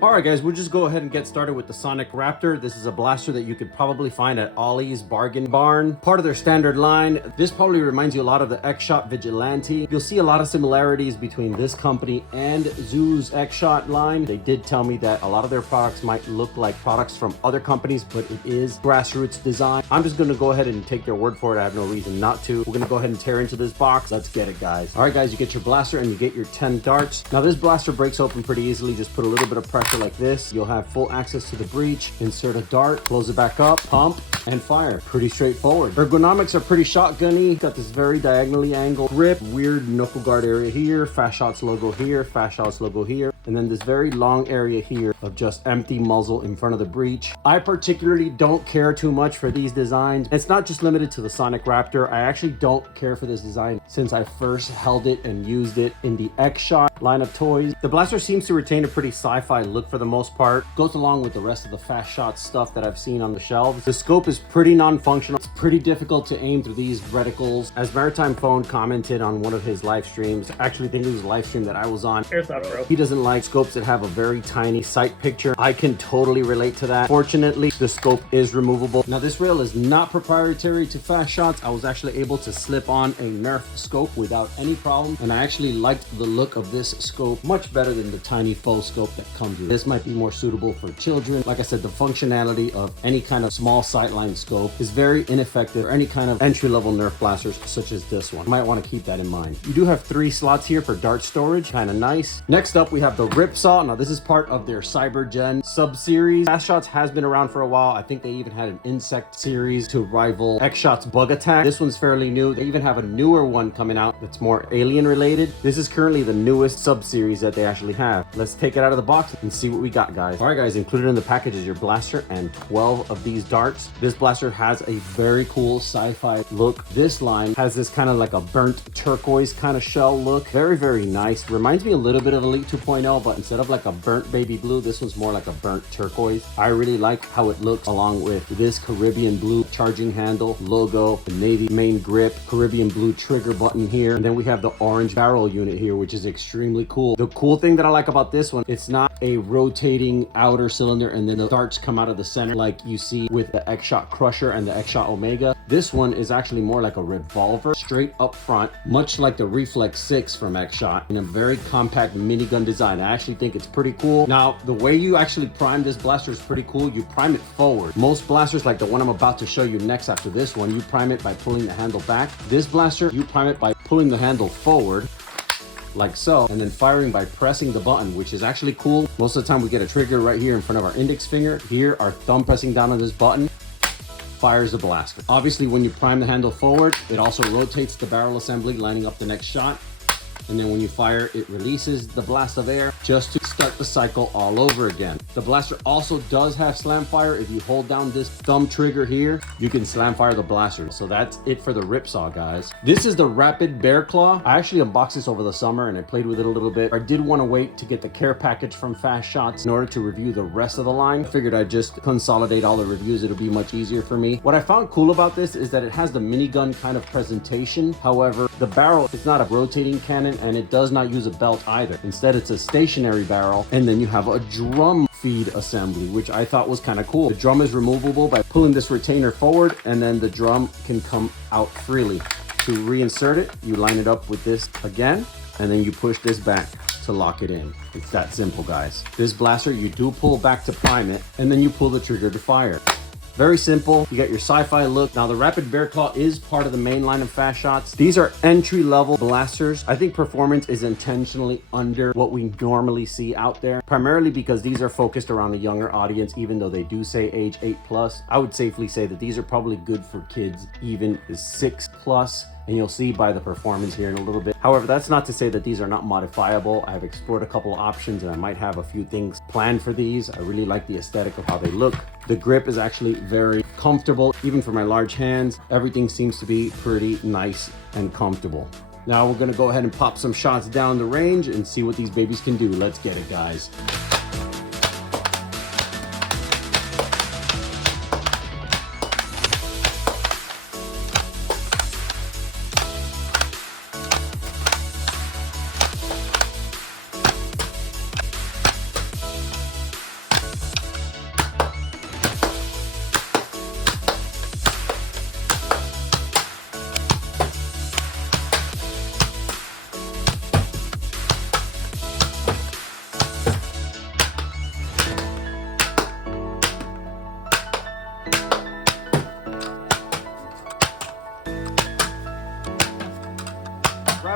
All right, guys, we'll just go ahead and get started with the Sonic Raptor. This is a blaster that you could probably find at Ollies Bargain Barn, part of their standard line. This probably reminds you a lot of the X-Shot Vigilante. You'll see a lot of similarities between this company and Zoo's X-Shot line. They did tell me that a lot of their products might look like products from other companies, but it is grassroots design. I'm just gonna go ahead and take their word for it. I have no reason not to. We're gonna go ahead and tear into this box. Let's get it, guys. All right, guys, you get your blaster and you get your 10 darts. Now, this blaster breaks open pretty easily. Just put a little bit of pressure like this. You'll have full access to the breech. Insert a dart, close it back up, pump, and fire. Pretty straightforward. Ergonomics are pretty shotgunny. Got this very diagonally angled grip, weird knuckle guard area here, Fast Shots logo here, Fast Shots logo here, and then this very long area here of just empty muzzle in front of the breech. I particularly don't care too much for these designs. It's not just limited to the Sonic Raptor. I actually don't care for this design since I first held it and used it in the X-Shot line of toys. The blaster seems to retain a pretty sci-fi look for the most part. Goes along with the rest of the Fast Shot stuff that I've seen on the shelves. The scope is pretty non-functional. It's pretty difficult to aim through these reticles. As Maritime Phone commented on one of his live streams, actually I think it was a live stream that I was on, he doesn't like scopes that have a very tiny sight picture. I can totally relate to that. Fortunately, the scope is removable. Now, this rail is not proprietary to Fast Shots. I was actually able to slip on a Nerf scope without any problem, and I actually liked the look of this scope much better than the tiny faux scope that comes with it. This might be more suitable for children. Like I said, the functionality of any kind of small sightline scope is very ineffective for any kind of entry-level Nerf blasters such as this one. You might want to keep that in mind. You do have 3 slots here for dart storage, kind of nice. Next up, we have the Ripsaw. Now, this is part of their CyberGen sub-series. Fast Shots has been around for a while. I think they even had an insect series to rival X-Shot's Bug Attack. This one's fairly new. They even have a newer one coming out that's more alien related. This is currently the newest sub-series that they actually have. Let's take it out of the box and see what we got, guys. All right, guys, included in the package is your blaster and 12 of these darts. This blaster has a very cool sci-fi look. This line has this kind of like a burnt turquoise kind of shell look. Very, very nice. Reminds me a little bit of Elite 2.0, but instead of like a burnt baby blue, this one's more like a burnt turquoise. I really like how it looks along with this Caribbean blue charging handle logo, the navy main grip, Caribbean blue trigger button here, and then we have the orange barrel unit here, which is extremely cool. The cool thing that I like about this one, it's not a rotating outer cylinder and then the darts come out of the center like you see with the X-Shot Crusher and the X-Shot Omega. This one is actually more like a revolver straight up front, much like the Reflex 6 from X-Shot, in a very compact minigun design. I actually think it's pretty cool. Now, the way you actually prime this blaster is pretty cool. You prime it forward. Most blasters, like the one I'm about to show you next after this one, you prime it by pulling the handle back. This blaster, you prime it by pulling the handle forward, like so, and then firing by pressing the button, which is actually cool. Most of the time we get a trigger right here in front of our index finger. Here, our thumb pressing down on this button fires the blaster. Obviously, when you prime the handle forward, it also rotates the barrel assembly, lining up the next shot. And then when you fire, it releases the blast of air just to start the cycle all over again. The blaster also does have slam fire. If you hold down this thumb trigger here, you can slam fire the blaster. So that's it for the Ripsaw, guys. This is the Rapid Bear Claw. I actually unboxed this over the summer and I played with it a little bit. I did want to wait to get the care package from Fast Shots in order to review the rest of the line. I figured I'd just consolidate all the reviews. It'll be much easier for me. What I found cool about this is that it has the minigun kind of presentation. However, the barrel is not a rotating cannon and it does not use a belt either. Instead, it's a stationary barrel, and then you have a drum feed assembly, which I thought was kind of cool. The drum is removable by pulling this retainer forward, and then the drum can come out freely. To reinsert it, you line it up with this again, and then you push this back to lock it in. It's that simple, guys. This blaster, you do pull back to prime it, and then you pull the trigger to fire. Very simple. You got your sci-fi look. Now, the Rapid Bear Claw is part of the main line of Fast Shots. These are entry-level blasters. I think performance is intentionally under what we normally see out there, primarily because these are focused around a younger audience, even though they do say age 8+. I would safely say that these are probably good for kids even 6+. And you'll see by the performance here in a little bit. However, that's not to say that these are not modifiable. I have explored a couple of options and I might have a few things planned for these. I really like the aesthetic of how they look. The grip is actually very comfortable, even for my large hands. Everything seems to be pretty nice and comfortable. Now we're gonna go ahead and pop some shots down the range and see what these babies can do. Let's get it, guys.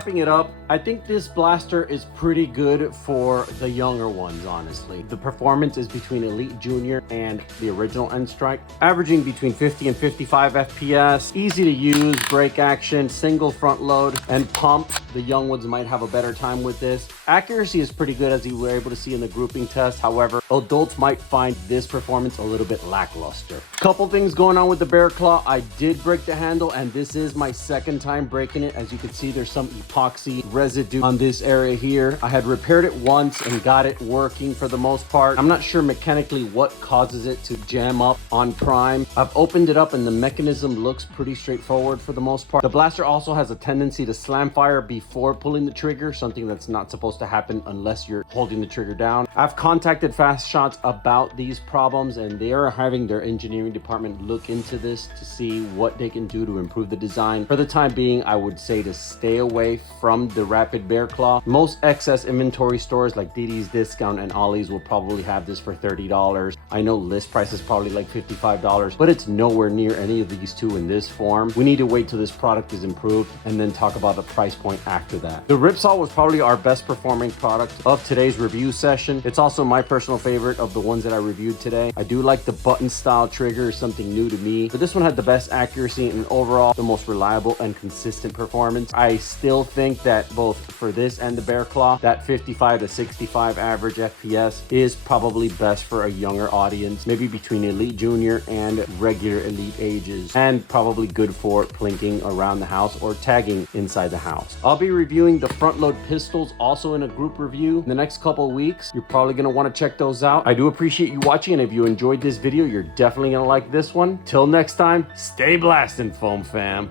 wrapping it up, I think this blaster is pretty good for the younger ones, honestly. The performance is between Elite Junior and the original N-Strike, averaging between 50 and 55 FPS. Easy to use, brake action, single front load, and pump. The young ones might have a better time with this. Accuracy is pretty good, as you were able to see in the grouping test. However, adults might find this performance a little bit lackluster. Couple things going on with the Bear Claw. I did break the handle, and this is my second time breaking it. As you can see, there's some epoxy residue on this area here. I had repaired it once and got it working for the most part. I'm not sure mechanically what causes it to jam up on prime. I've opened it up and the mechanism looks pretty straightforward for the most part. The blaster also has a tendency to slam fire before pulling the trigger, something that's not supposed to happen unless you're holding the trigger down. I've contacted Fast Shots about these problems, and they are having their engineering department look into this to see what they can do to improve the design. For the time being, I would say to stay away from the Rapid Bear Claw. Most excess inventory stores like DII's Discount and Ollies will probably have this for $30. I know list price is probably like $55, but it's nowhere near any of these two in this form. We need to wait till this product is improved and then talk about the price point after that. The Ripsaw was probably our best performing product of today's review session. It's also my personal favorite of the ones that I reviewed today. I do like the button style trigger, something new to me, but this one had the best accuracy and overall the most reliable and consistent performance. I still think that both for this and the Bear Claw, that 55 to 65 average FPS is probably best for a younger audience, maybe between Elite Junior and regular Elite ages, and probably good for plinking around the house or tagging inside the house. I'll be reviewing the front load pistols also in a group review in the next couple of weeks. You're probably going to want to check those out. I do appreciate you watching, and if you enjoyed this video, you're definitely going to like this one. Till next time, stay blasting, foam fam.